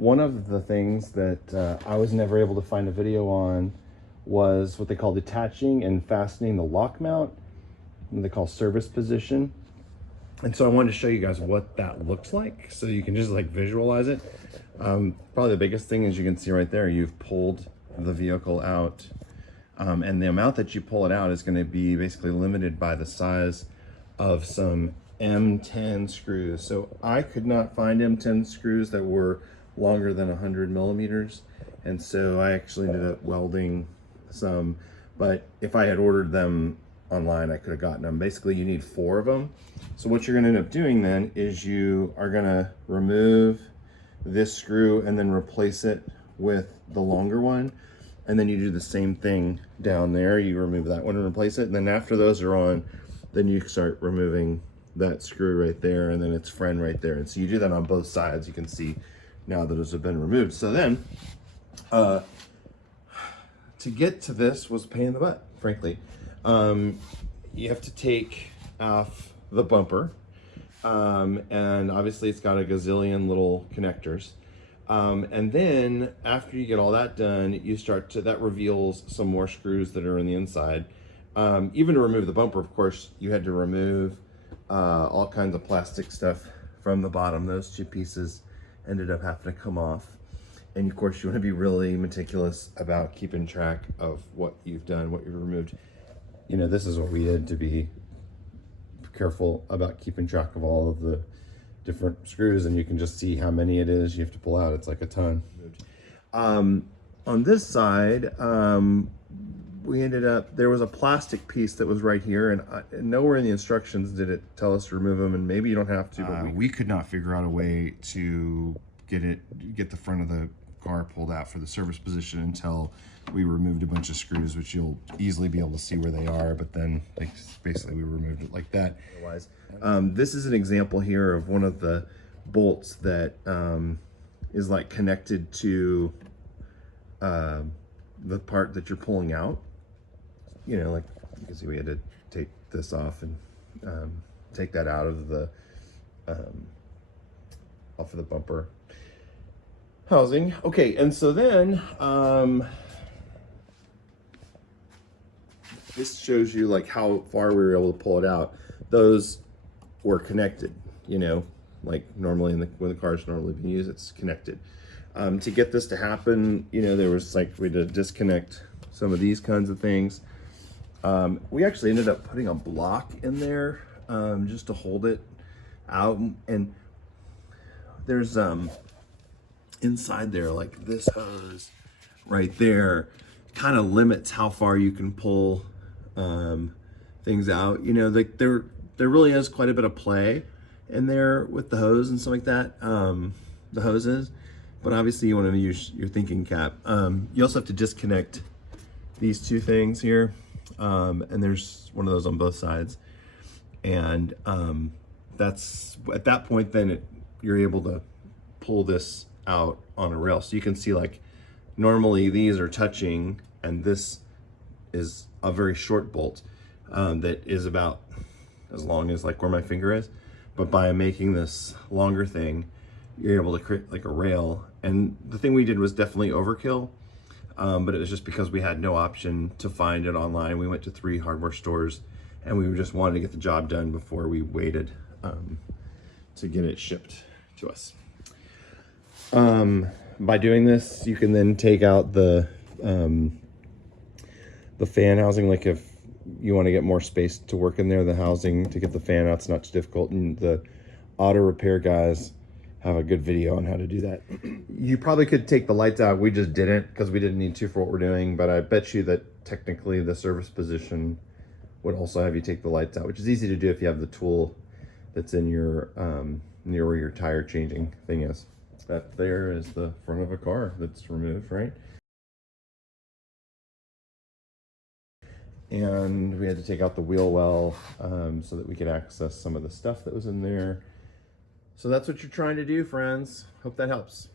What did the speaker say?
one of the things that I was never able to find a video on was what they call detaching and fastening the lock mount, what they call service position. And so I wanted to show you guys what that looks like so you can just like visualize it. Probably the biggest thing is you can see right there, you've pulled the vehicle out, and the amount that you pull it out is going to be basically limited by the size of some M10 screws. So I could not find M10 screws that were longer than 100 millimeters, and so I actually ended up welding some, but if I had ordered them online I could have gotten them. Basically you need 4 of them. So what you're going to end up doing then is you are going to remove this screw and then replace it with the longer one, and then you do the same thing down there. You remove that one and replace it, and then after those are on, then you start removing that screw right there and then its friend right there. And so you do that on both sides. You can see now that those have been removed. So then to get to this was a pain in the butt, frankly. You have to take off the bumper, and obviously it's got a gazillion little connectors. And then after you get all that done, you start to, that reveals some more screws that are in the inside. Even to remove the bumper, of course, you had to remove all kinds of plastic stuff from the bottom. Those 2 pieces ended up having to come off. And of course, you want to be really meticulous about keeping track of what you've done, what you've removed. You know, this is what we did to be careful about keeping track of all of the different screws, and you can just see how many it is you have to pull out. It's like a ton. On this side, we ended up, there was a plastic piece that was right here, and nowhere in the instructions did it tell us to remove them, and maybe you don't have to, but we could not figure out a way to get the front of the car pulled out for the service position until we removed a bunch of screws, which you'll easily be able to see where they are, but then like basically we removed it like that. Otherwise, this is an example here of one of the bolts that is like connected to the part that you're pulling out. You know, like you can see we had to take this off and take that out of the bumper housing. Okay, and so then this shows you like how far we were able to pull it out. Those were connected, you know, like normally when the car's normally being used, it's connected. To get this to happen, you know, there was like, we had to disconnect some of these kinds of things. We actually ended up putting a block in there just to hold it out, and there's inside there, like this hose right there kind of limits how far you can pull things out. You know, like there really is quite a bit of play in there with the hose and stuff like that, the hoses, but obviously you want to use your thinking cap. You also have to disconnect these 2 things here, and there's one of those on both sides, and that's at that point then you're able to pull this out on a rail. So you can see like normally these are touching, and this is a very short bolt that is about as long as like where my finger is, but by making this longer thing you're able to create like a rail. And the thing we did was definitely overkill, but it was just because we had no option to find it online. We went to 3 hardware stores, and we just wanted to get the job done before we waited to get it shipped to us. By doing this, you can then take out the fan housing. Like if you want to get more space to work in there, the housing to get the fan out, it's not too difficult. And the auto repair guys have a good video on how to do that. You probably could take the lights out. We just didn't because we didn't need to for what we're doing, but I bet you that technically the service position would also have you take the lights out, which is easy to do if you have the tool that's in your near where your tire changing thing is. That there is the front of a car that's removed, right? And we had to take out the wheel well so that we could access some of the stuff that was in there. So that's what you're trying to do, friends. Hope that helps.